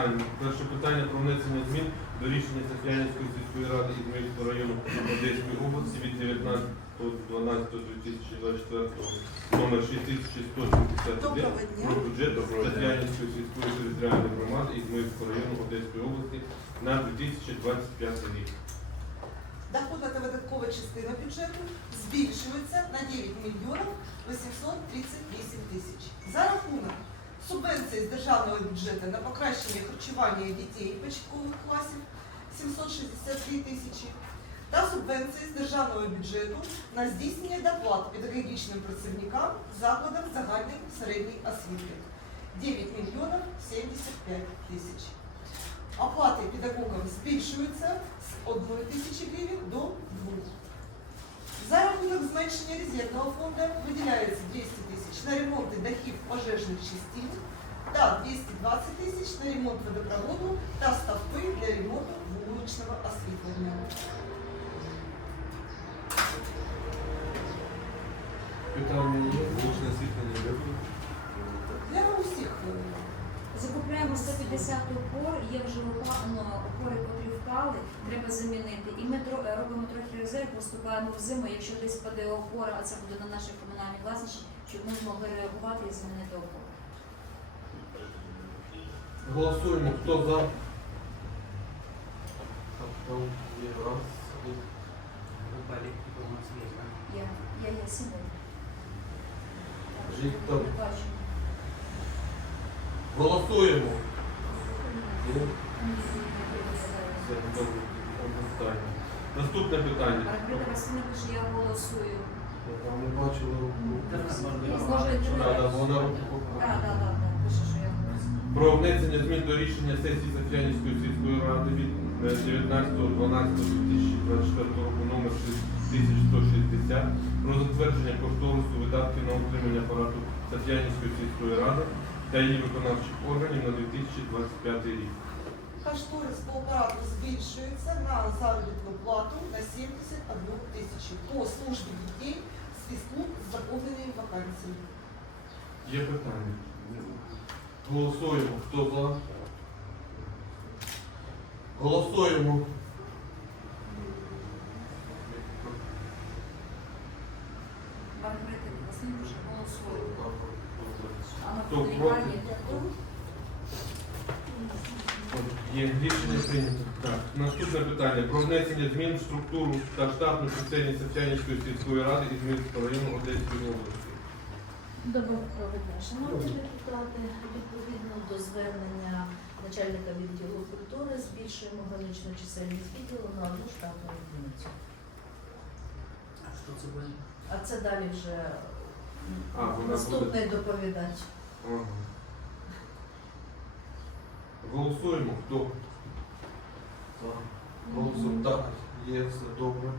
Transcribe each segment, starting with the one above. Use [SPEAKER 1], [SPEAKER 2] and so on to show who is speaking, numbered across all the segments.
[SPEAKER 1] Перше питання про внесення змін до рішення Софіянської сільської ради Ізмаїльського району Одеської області від 19.12.2024 номер 6171
[SPEAKER 2] Доброго
[SPEAKER 1] про бюджет Софіянської сільської територіальної громади Ізмаїльського району Одеської області на 2025 рік.
[SPEAKER 2] Доходна та видаткова частина бюджету збільшується на 9 мільйонів 838 тисяч. За рахунок субвенції з державного бюджету на покращення харчування дітей початкових класів 763 тисячі та субвенції з державного бюджету на здійснення доплат педагогічним працівникам закладам загальної середньої освіти 9 мільйонів 75 тисяч. Оплати педагогам збільшуються з 1 тисячі гривень до 2. За рахунок зменшення резервного фонду виділяється 200 тисяч на ремонти дахів пожежних частин та 220 тисяч на ремонт водопроводу та ставки для ремонту вуличного освітлення.
[SPEAKER 1] Питання є? Вуличне освітлення де буде?
[SPEAKER 2] Для усіх е,
[SPEAKER 3] Закупляємо 150 опор, є вже укладено опори, котрі впали, треба замінити. І ми е, робимо трохи резерв, поступаємо в зиму, якщо десь паде опора, а це буде на нашій комунальній власності, щоб ми змогли реагувати і замінити опору.
[SPEAKER 1] Голосуємо. Хто за? Там є раз.
[SPEAKER 4] Електриків у нас є?
[SPEAKER 3] Я, я є сімей.
[SPEAKER 1] Жить там.
[SPEAKER 3] Бачу.
[SPEAKER 1] Голосуємо. Наступне питання.
[SPEAKER 3] Маргарита я голосую.
[SPEAKER 1] Там не бачила руку. Про внесення змін до рішення сесії Софіянської сільської ради від е, 19.12.2024 року номер 1160 про затвердження кошторису видатків на утримання апарату Софіянської сільської ради та її виконавчих органів на 2025 рік.
[SPEAKER 2] Кошторис по збільшується на заробітну плату на 71 тисячу по службі дітей в зв'язку з заповненням вакансій.
[SPEAKER 1] Є питання? Голосуємо. Хто за? Голосуємо.
[SPEAKER 3] Маргарита Васильівна пише, голосую. А на
[SPEAKER 1] Хто
[SPEAKER 3] лікарні
[SPEAKER 1] Є рішення прийнято. Так. Наступне питання про внесення змін в структуру та штатну чисельність Софіянської сільської ради і Змінського району Одеської області.
[SPEAKER 5] Доброго дня, шановні депутати. Відповідно до звернення начальника відділу культури збільшуємо граничну чисельність відділу на одну штатну одиницю.
[SPEAKER 4] А що це буде?
[SPEAKER 5] А це далі вже
[SPEAKER 1] А, вона
[SPEAKER 5] наступний доповідач.
[SPEAKER 1] Ага. Голосуємо. Хто? Голосуємо. Так, є все добре.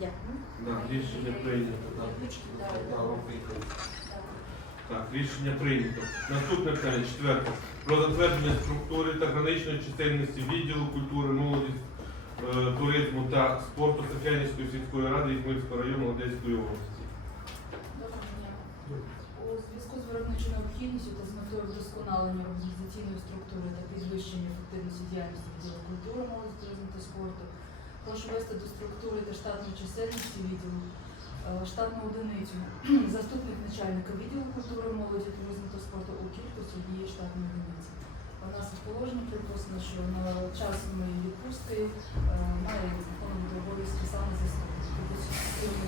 [SPEAKER 5] Дякую.
[SPEAKER 1] Да, рішення прийнято. Так, вам.
[SPEAKER 3] Так.
[SPEAKER 1] Так, рішення прийнято. Наступне питання, четверте. Про затвердження структури та граничної чисельності відділу культури, молоді, е, туризму та спорту Софіянської сільської ради Ізмирського району Одеської області.
[SPEAKER 6] Доброго дня. У зв'язку необхідністю та з метою вдосконалення організаційної структури та підвищення ефективності діяльності відділу культури, молоді, туризму та спорту, прошу ввести до структури та штатної чисельності відділу е, штатну одиницю заступник начальника відділу культури, молоді, туризму та спорту у кількості однієї штатної одиниці. У нас в положенні приписано, що на час моєї відпустки е, має виконувати обов'язки саме заступник. Тобто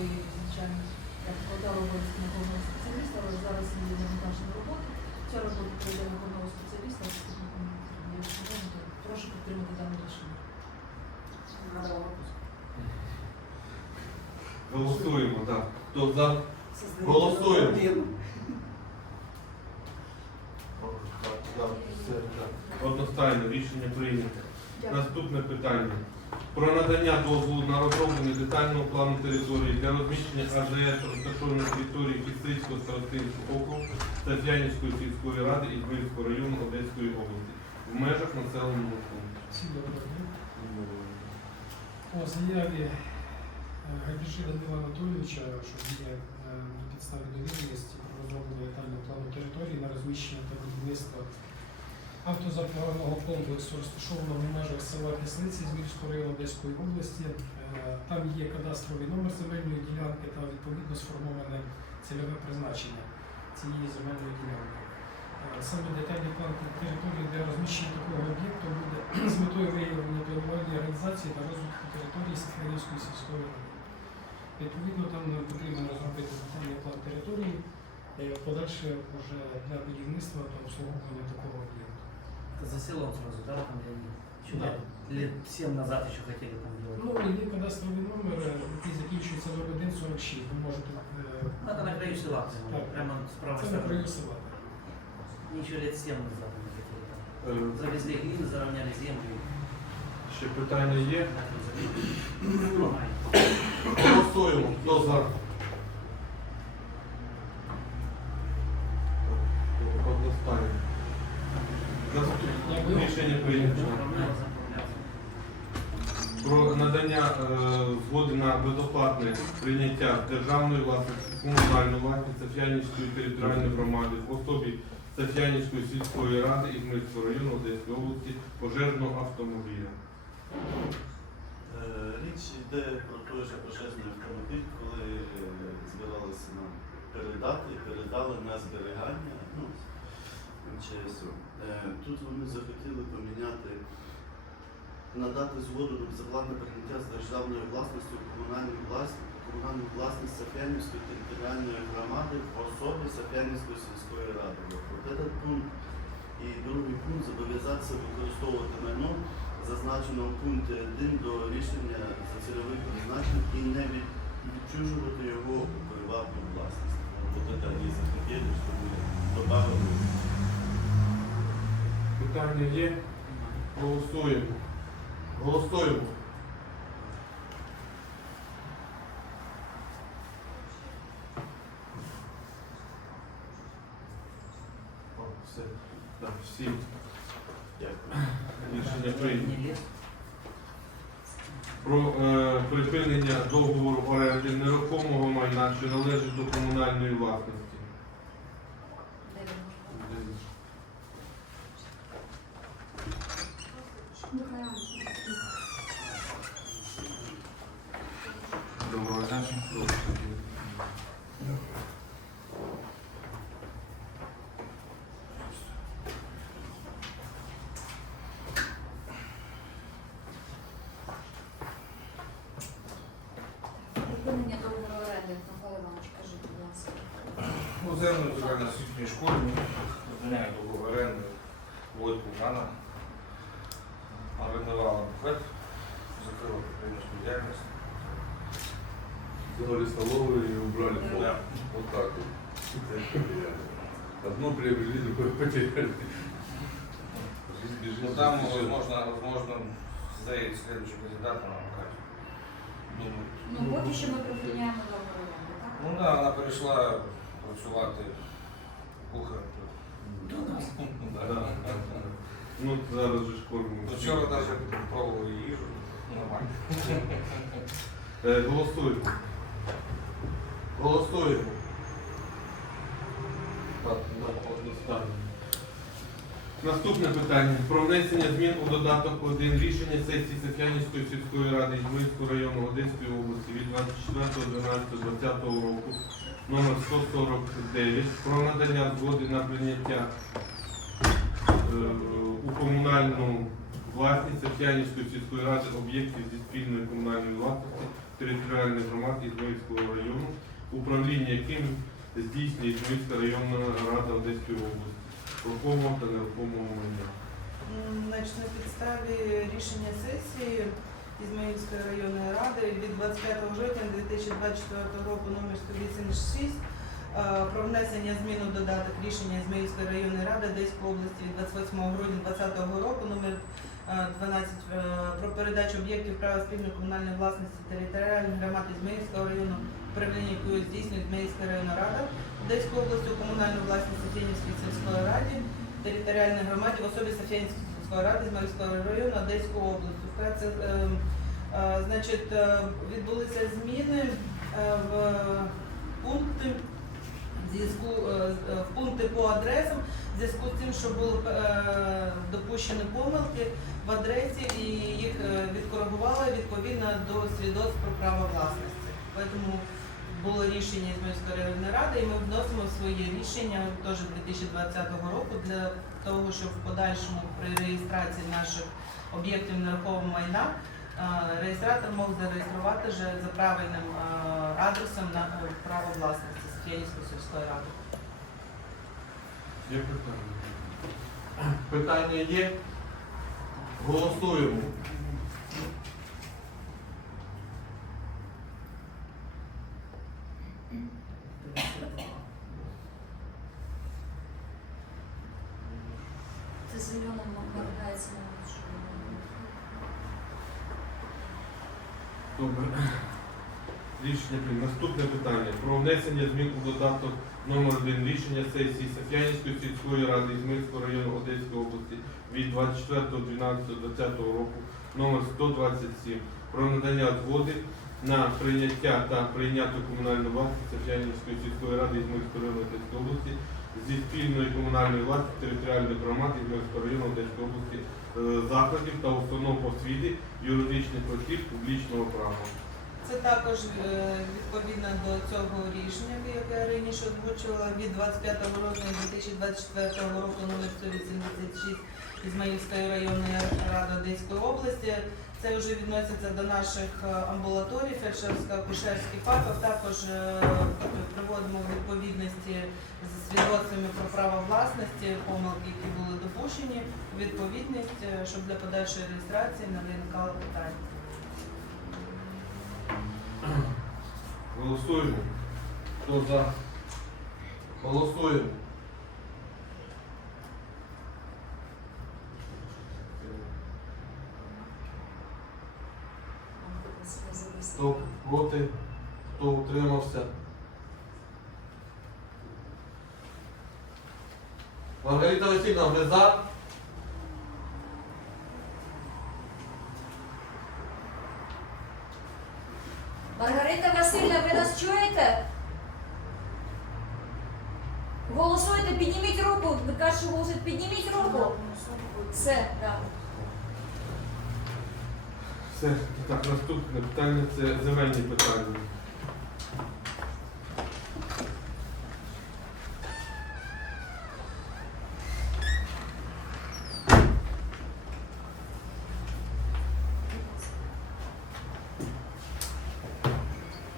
[SPEAKER 6] всі ми, звичайно, я покладала обов'язки на головного спеціаліста, але зараз він є навантажена робота. Ця робота прийде на спеціаліста, заступником проблеми, прошу підтримати дане рішення.
[SPEAKER 1] Голосуємо, так. Хто за? Голосуємо. Одностайно рішення прийнято. Наступне питання. Про надання дозволу на розроблення детального плану території для розміщення АЗС розташованої території Кистрицького старостинського округу Софіянівської сільської ради і Збирського району Одеської області в межах населеного пункту.
[SPEAKER 7] Всім доброго дня. По заяві е, Данила Анатолійовича, що є е, на підставі довіреності про розроблення детального плану території на розміщення автозаправного комплексу, розташованого в межах села Кислиці Змірського району Одеської області. Е, Там є кадастровий номер земельної ділянки та відповідно сформоване цільове призначення цієї земельної ділянки. Е, Саме детальний план території для розміщення такого об'єкту буде з метою виявлення планування організації та розвитку території Сахарівської сільської ради. Відповідно, там потрібно розробити детальний план території, е, подальше вже для будівництва та обслуговування такого об'єкту
[SPEAKER 4] Это за селом сразу, да, там где они еще
[SPEAKER 7] Да.
[SPEAKER 4] лет 7 назад еще хотели там делать.
[SPEAKER 7] Ну, є кадастровий номер, е, який закінчується 0146. Ви можете е,
[SPEAKER 4] Ну, это на краю села, прямо,
[SPEAKER 7] Так.
[SPEAKER 4] прямо с правой
[SPEAKER 7] це на
[SPEAKER 4] стороны.
[SPEAKER 7] краю села.
[SPEAKER 4] Они еще лет 7 назад они хотели там.
[SPEAKER 1] Е,
[SPEAKER 4] Завезли глину, заровняли землю.
[SPEAKER 1] Ще питання є?
[SPEAKER 4] начали забить. Нормально.
[SPEAKER 1] Голосуємо. Хто за? Про надання е, згоди на безоплатне прийняття державної власності, комунальної власності Софіанівської територіальної громади в особі Софіанівської сільської ради і Хмельницького району Одеської області пожежного автомобіля.
[SPEAKER 8] Е, Річ йде про той же пожежний автомобіль, коли е, збиралися нам передати, передали на зберігання ну, МЧСУ. Е, Тут вони захотіли поміняти, надати згоду на безоплатне прийняття з державної власності у комунальну власність, комунальну власність Сап'янівської територіальної громади в особі Сап'янівської сільської ради. От этот пункт і другий пункт зобов'язатися використовувати майно зазначено в пункті 1 до рішення за цільових призначень і не від, відчужувати його у приватну власність. Вот это они захотели, чтобы добавили.
[SPEAKER 1] Питання є? Голосуємо. Голосуємо. Все. Так, всі.
[SPEAKER 8] Дякую.
[SPEAKER 1] Рішення прийнято. Про е, припинення договору оренди нерухомого майна, що належить до комунальної власності.
[SPEAKER 9] загальноосвітньої школи зупиняє договор оренди Войку Гана. Орендувала буфет, закрила підприємницьку діяльність.
[SPEAKER 10] Сделали столовую и убрали пол.
[SPEAKER 9] Да.
[SPEAKER 10] Вот так вот. Одно приобрели, другое потеряли. Жизнь бежит.
[SPEAKER 9] Ну там,
[SPEAKER 10] жизнь бежит.
[SPEAKER 9] возможно, возможно, заедет следующий кандидат, она как думаю.
[SPEAKER 3] Ну, поки що ми припиняємо договор оренди, так?
[SPEAKER 9] Ну да, вона перейшла працювати кухарем.
[SPEAKER 1] Да. Ну, зараз же ж кормимо.
[SPEAKER 9] Вчора навіть пробував їжу. Нормально.
[SPEAKER 1] Е, Голосуємо. Голосуємо. Так, одностайно. Наступне питання. Про внесення змін у додаток 1 рішення сесії Софіанівської сільської ради Ізмаїльського району Одеської області від 24.12.2020 року номер 149 про надання згоди на прийняття е, у комунальну власність Софіанівської сільської ради об'єктів зі спільної комунальної власності територіальних громад Ізмаїльського району, управління яким здійснює Ізмаїльська районна рада Одеської області, рухомого та нерухомого майна.
[SPEAKER 11] На підставі рішення сесії Ізмаїльської районної ради від 25 жовтня 2024 року номер 186 е, про внесення змін у додаток рішення Ізмаїльської районної ради Одеської області від 28 грудня 2020 року номер е, 12 е, про передачу об'єктів права спільної комунальної власності територіальних громад Ізмаїльського району, управління якою здійснює Ізмаїльська районна рада Одеської області у комунальну власність Софіївської сільської раді територіальної громаді в особі Софіянської сільської ради Змаїльського району Одеської області. Вкратце, е, е, значить, е, відбулися зміни е, в пункти зв'язку з- в пункти по адресам в зв'язку з тим, що було е, допущені помилки в адресі і їх відкоригували відповідно до свідоцтв про право власності. Тому було рішення Ізмаїльської районної ради, і ми вносимо своє рішення теж 2020 року для того, щоб в подальшому при реєстрації наших об'єктів нерухомого майна е, реєстратор мог зареєструвати вже за правильним е, адресом на право власності Софіянської сільської ради.
[SPEAKER 1] Є питання? Питання є? Голосуємо.
[SPEAKER 3] Це зеленим моргається на
[SPEAKER 1] Добре. Рішення. Наступне питання про внесення змін у додаток номер 1 рішення сесії Софіянської сільської ради Ізмирського району Одеської області від 24.12.2020 року номер 127 про надання згоди на прийняття та прийняту комунальну власність Софіянської сільської ради Ізмирського району Одеської області зі спільної комунальної власності територіальних громад Ізмирського району Одеської області е, закладів та установ освіти юридичних осіб публічного права.
[SPEAKER 11] Це також е, відповідно до цього рішення, яке я раніше озвучувала від 25 грудня 2024 року номер 186 Ізмаїльської районної ради Одеської області. Це вже відноситься до наших е, амбулаторій, фельдшерсько-акушерських ФАПів. Також е, приводимо в відповідності з свідоцтвами про право власності, помилки, які були допущені, відповідність, щоб для подальшої реєстрації не виникало питань.
[SPEAKER 1] Голосуємо. Хто за? Голосуємо. Хто проти? Хто утримався? Маргарита Васильівна, ви за?
[SPEAKER 3] Маргарита Васильівна, ви нас чуєте? Голосуйте, підніміть руку. Ви кажете, що мусить, підніміть руку. Все, так.
[SPEAKER 1] Все. Так, наступне питання це земельні питання.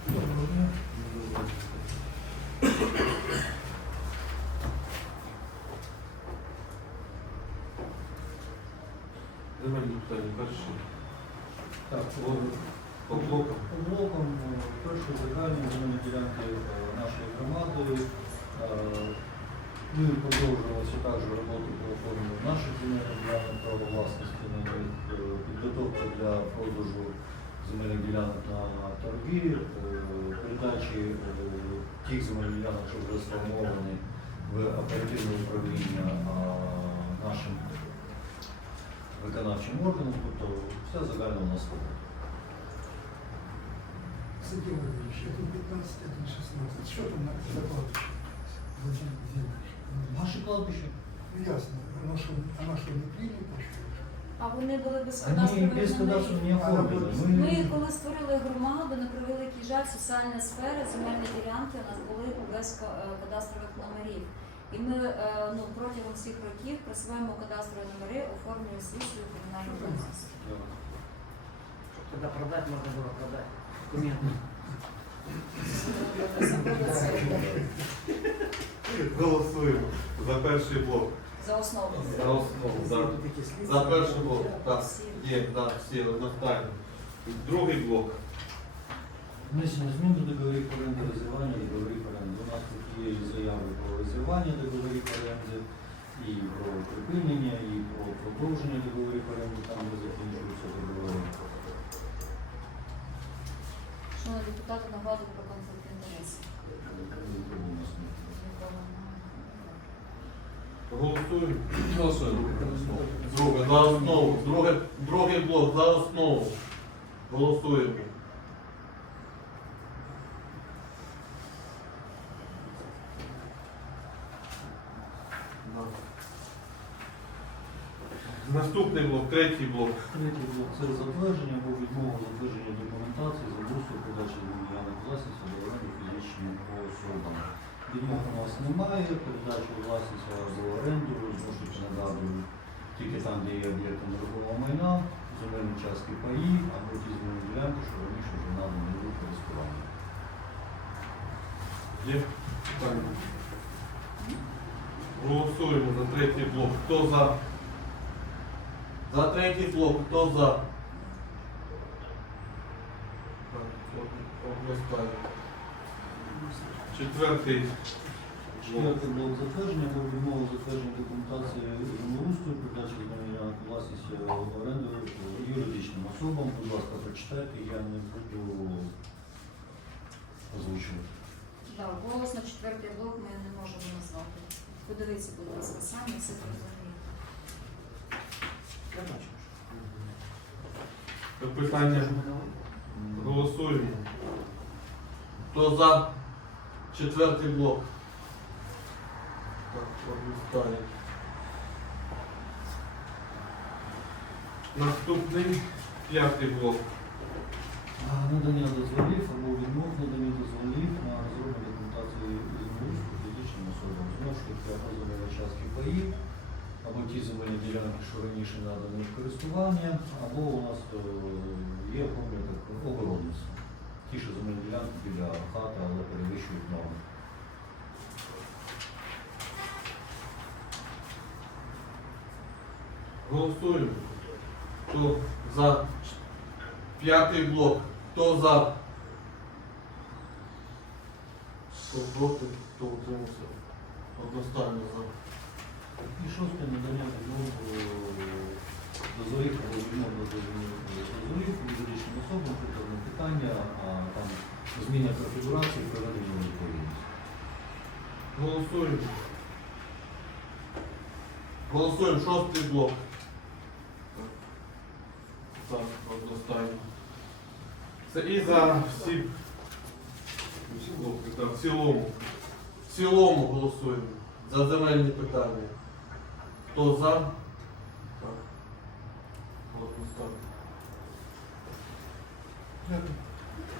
[SPEAKER 7] Доброго дня.
[SPEAKER 1] Земельні питання перші.
[SPEAKER 12] Так,
[SPEAKER 1] По, блокам.
[SPEAKER 12] по блокам е, перше загальні земельні ділянки е, нашої громади. Е, Ми продовжувалися також роботу по оформленню наших земельних ділянок право власності на е, підготовка для продажу земельних ділянок на торги, передачі тих земельних ділянок, що вже сформовані в оперативне управління нашим виконавчим органам, тобто все загально у нас робить
[SPEAKER 13] Сергей Владимирович, это 15, это 16. Что там на закладочке? Зачем делаешь?
[SPEAKER 12] Наші кладбища.
[SPEAKER 13] Ну ясно, оно что, оно что не принято, что ли?
[SPEAKER 3] А вони були без
[SPEAKER 12] Они
[SPEAKER 3] кадастрових
[SPEAKER 12] без кадастра
[SPEAKER 3] номерів.
[SPEAKER 12] не оформлены.
[SPEAKER 3] Ми,
[SPEAKER 12] Мы,
[SPEAKER 3] коли створили громаду, на превеликий жаль, соціальна сфера, земельні ділянки у нас були без ка- е, кадастрових номерів. І ми е, ну, протягом всіх років присвоїмо кадастрові номери, оформлюємо всі свою комунальну власність.
[SPEAKER 4] Когда продать можно было продать
[SPEAKER 1] Голосуємо за перший блок.
[SPEAKER 3] За основу.
[SPEAKER 1] За основу. За, за перший блок. Так, є, так, всі одностайно. Другий блок.
[SPEAKER 12] внесення змін до договорів оренди розірвання і договорів оренди. У нас тут є і заяви про розірвання договорів оренди, і про припинення, і про продовження договорів оренди, там де закінчуються договори.
[SPEAKER 3] Шановні депутати, нагадую про конфлікт інтересів.
[SPEAKER 1] Голосуємо. Голосуємо. Друге, за основу. Друге, другий блок, за основу. Голосуємо. Да. Наступний блок, третій блок.
[SPEAKER 12] Третій блок це затвердження або відмова затвердження документації з обустрою подачі власності до оренди фізичним особам. Відмов у нас немає, передачу власності або оренду зможуть надати тільки там, де є об'єкти нерухомого майна, земельні участки паї, або ті земельні ділянки, що раніше вже надані до користування.
[SPEAKER 1] Є питання? Голосуємо за третій блок. Хто за? За третій блок, хто за? Четвертий.
[SPEAKER 12] Четвертий блок затвердження або відмова затвердження документації землеустрою, передачі земельної власності в оренду юридичним особам. Будь ласка, прочитайте, я не буду озвучувати.
[SPEAKER 3] Да, голос на четвертий блок ми не можемо назвати. Подивіться, будь ласка, самі все зрозумієте.
[SPEAKER 1] Питання голосуємо. Хто за четвертий блок? Так. Наступний п'ятий блок.
[SPEAKER 12] Надання дозволів або відмов наданні дозволів на розроблення документації землеустрою фізичним особам. Знову ж таки, земельні частки паїв, або ті земельні ділянки, що раніше надані в користування, або у нас е, є форми так оборонництва. Ті, що земельні ділянки біля хати, але перевищують норми.
[SPEAKER 1] Голосуємо. Хто за п'ятий блок? Хто за? Хто проти, хто утримався? Одностайно за.
[SPEAKER 12] І шосте надання е, дозволів або відмов дозволів дозволів юридичним особам, прикладне питання, а там зміна конфігурації, проведення відповідності.
[SPEAKER 1] Голосуємо. Голосуємо шостий блок. Так, одностайно. Це і за всі, всі блоки, так, в цілому. В цілому голосуємо за земельні питання. Хто за? Так. Дякую.